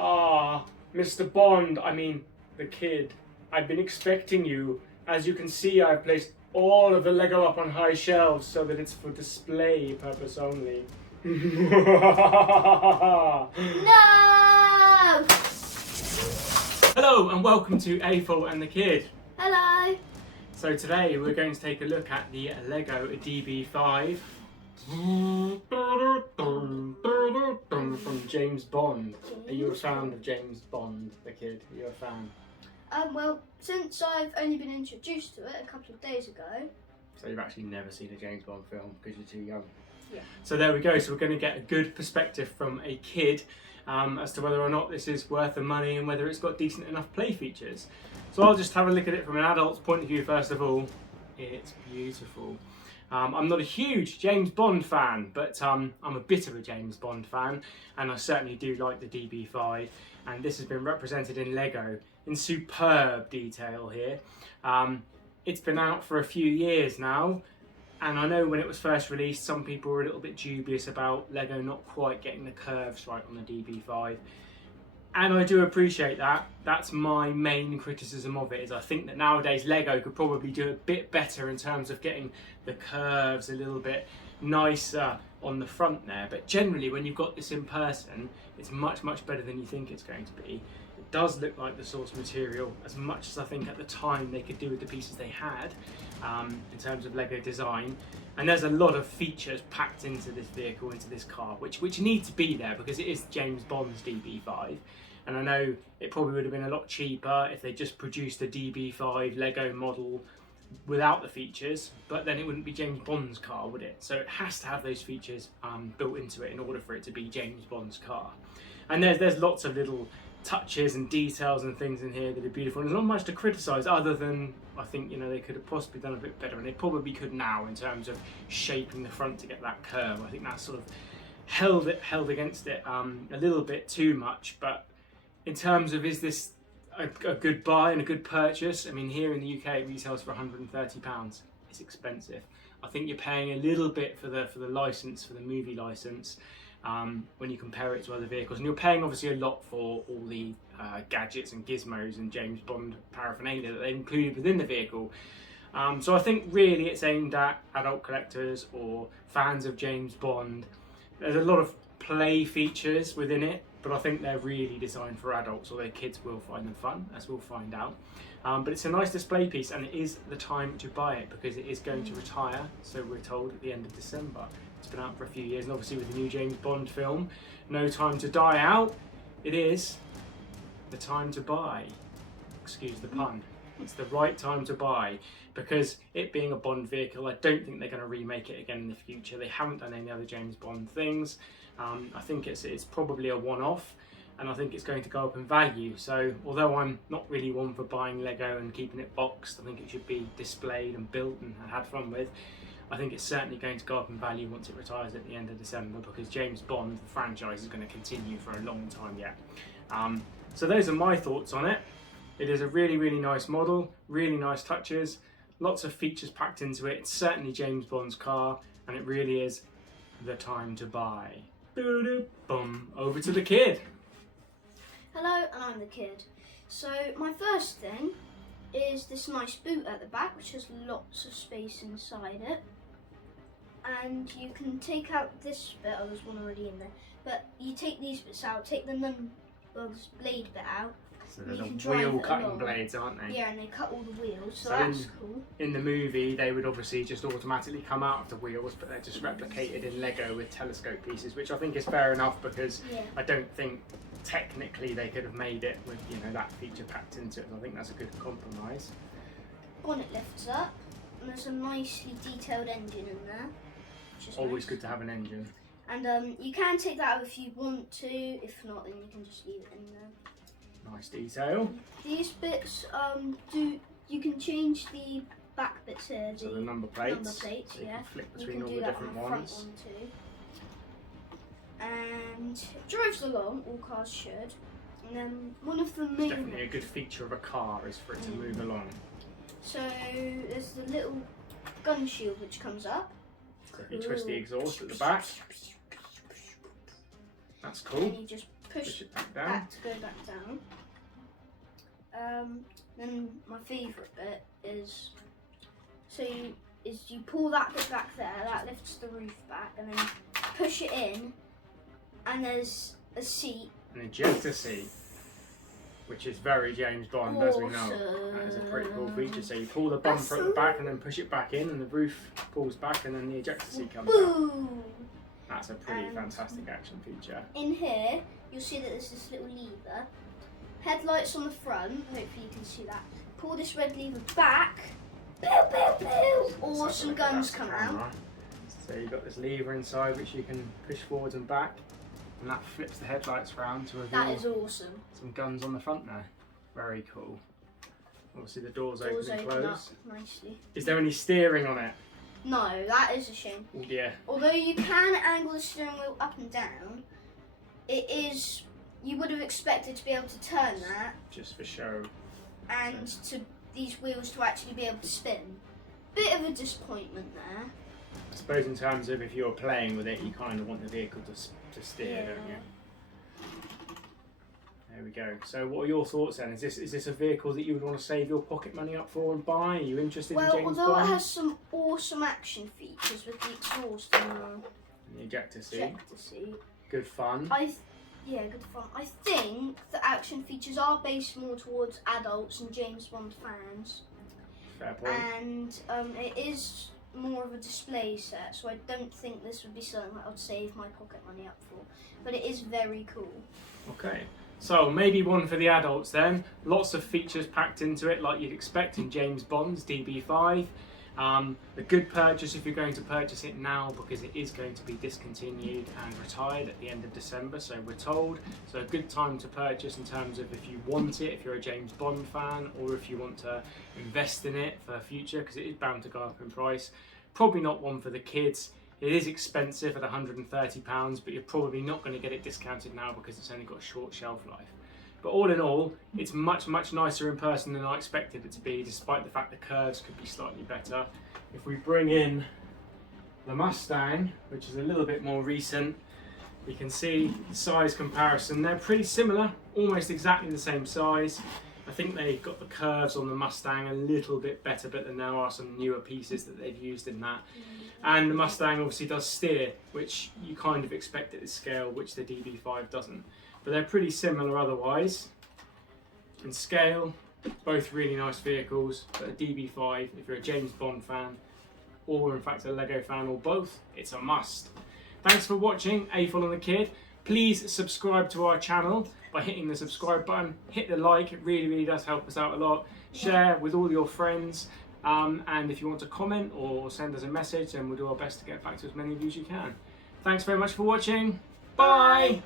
Ah, Mr. Bond, I mean, the kid. I've been expecting you. As you can see, I've placed all of the Lego up on high shelves so that it's for display purpose only. No! Hello and welcome to AFOL and the Kid. Hello. So today we're going to take a look at the Lego DB5 from James Bond. Are you a fan of James Bond, the Kid? Are you a fan? Well, since I've only been introduced to it a couple of days ago. So you've actually never seen a James Bond film because you're too young. Yeah. So there we go. So we're going to get a good perspective from a kid as to whether or not this is worth the money and whether it's got decent enough play features. So I'll just have a look at it from an adult's point of view first of all. It's beautiful. I'm not a huge James Bond fan, but I'm a bit of a James Bond fan, and I certainly do like the DB5. And this has been represented in Lego in superb detail here. It's been out for a few years now, and I know when it was first released, some people were a little bit dubious about Lego not quite getting the curves right on the DB5. And I do appreciate that. That's my main criticism of it, is I think that nowadays Lego could probably do a bit better in terms of getting the curves a little bit nicer on the front there. But generally, when you've got this in person, it's much, much better than you think it's going to be. It does look like the source material, as much as I think at the time they could do with the pieces they had in terms of Lego design. And there's a lot of features packed into this vehicle, into this car, which need to be there because it is James Bond's DB5. And I know it probably would have been a lot cheaper if they just produced a DB5 Lego model without the features, but then it wouldn't be James Bond's car, would it? So it has to have those features built into it in order for it to be James Bond's car. And there's lots of little touches and details and things in here that are beautiful. And there's not much to criticise other than I think, you know, they could have possibly done a bit better, and they probably could now in terms of shaping the front to get that curve. I think that's sort of held against it a little bit too much. But in terms of, is this a good buy and a good purchase? I mean, here in the UK it retails for £130. It's expensive. I think you're paying a little bit for the license, for the movie license, when you compare it to other vehicles, and you're paying obviously a lot for all the gadgets and gizmos and James Bond paraphernalia that they included within the vehicle. So I think really it's aimed at adult collectors or fans of James Bond. There's a lot of play features within it, but I think they're really designed for adults, although kids will find them fun, as we'll find out. But it's a nice display piece, and it is the time to buy it because it is going to retire, so we're told, at the end of December. It's been out for a few years, and obviously with the new James Bond film, No Time to Die out, it is the time to buy. Excuse the pun. It's the right time to buy, because it being a Bond vehicle, I don't think they're going to remake it again in the future. They haven't done any other James Bond things. I think it's probably a one-off, and I think it's going to go up in value. So although I'm not really one for buying Lego and keeping it boxed, I think it should be displayed and built and had fun with. I think it's certainly going to go up in value once it retires at the end of December, because James Bond, the franchise, is going to continue for a long time yet. So those are my thoughts on it. It is a really, really nice model, really nice touches, lots of features packed into it. It's certainly James Bond's car, and it really is the time to buy. Boom, over to the kid. Hello, and I'm the kid. So my first thing is this nice boot at the back, which has lots of space inside it. And you can take out this bit, oh there's one already in there, but you take these bits out, take the this blade bit out. So there's wheel cutting blades, aren't they? Yeah, and they cut all the wheels, so that's cool. In the movie, they would obviously just automatically come out of the wheels, but they're just replicated in Lego with telescope pieces, which I think is fair enough, because I don't think technically they could have made it with, you know, that feature packed into it. I think that's a good compromise. Bonnet lifts up, and there's a nicely detailed engine in there, which is always nice. Good to have an engine. And you can take that out if you want to. If not, then you can just leave it in there. Nice detail. These bits you can change the back bits here. So the number plates. Number plates, so you yeah. can flip You between can all do the that different on the ones. front one too. And it drives along. All cars should. And then one of the It's main. definitely a good feature of a car is for it to move along. So there's the little gun shield which comes up. So if you twist the exhaust at the back, that's cool. And you just push it back down. that to go back down. Then my favourite bit is you pull that bit back there, that lifts the roof back, and then push it in, and there's a seat. An ejector seat, which is very James Bond, as we know. That is a pretty cool feature. So you pull the bumper at the back and then push it back in, and the roof pulls back, and then the ejector seat comes out. Boom! That's a pretty fantastic action feature. In here, you'll see that there's this little lever. Headlights on the front, hopefully you can see that. Pull this red lever back. Pew, pew, pew. Awesome guns come out. So you've got this lever inside which you can push forwards and back, and that flips the headlights around to reveal That is awesome. some guns on the front there. Very cool. Obviously the doors open and open up close. nicely. Is there any steering on it? No, that is a shame. Oh dear. Although you can angle the steering wheel up and down, you would have expected to be able to turn that. Just for show. And to these wheels to actually be able to spin. Bit of a disappointment there. I suppose in terms of if you're playing with it, you kind of want the vehicle to steer, don't you? There we go. So what are your thoughts then? Is this a vehicle that you would want to save your pocket money up for and buy? Are you interested in James Bond? Well, although it has some awesome action features with the exhaust and the ejector seat. Good fun. Yeah, good fun. I think the action features are based more towards adults and James Bond fans. Fair point. And it is more of a display set, so I don't think this would be something that I would save my pocket money up for. But it is very cool. Okay. So maybe one for the adults then. Lots of features packed into it like you'd expect in James Bond's DB5. A good purchase if you're going to purchase it now, because it is going to be discontinued and retired at the end of December, so we're told. So a good time to purchase in terms of if you want it, if you're a James Bond fan, or if you want to invest in it for the future, because it is bound to go up in price. Probably not one for the kids. It is expensive at £130, but you're probably not going to get it discounted now because it's only got a short shelf life. But all in all, it's much nicer in person than I expected it to be, despite the fact the curves could be slightly better. If we bring in the Mustang, which is a little bit more recent, you can see the size comparison. They're pretty similar, almost exactly the same size. I think they've got the curves on the Mustang a little bit better, but then there are some newer pieces that they've used in that. And the Mustang obviously does steer, which you kind of expect at this scale, which the DB5 doesn't. But they're pretty similar otherwise. In scale, both really nice vehicles, but a DB5, if you're a James Bond fan, or in fact a Lego fan, or both, it's a must. Thanks for watching AFOL the Kid. Please subscribe to our channel by hitting the subscribe button. Hit the like, it really does help us out a lot. Share with all your friends. And if you want to comment or send us a message, then we'll do our best to get back to as many of you as you can. Thanks very much for watching. Bye!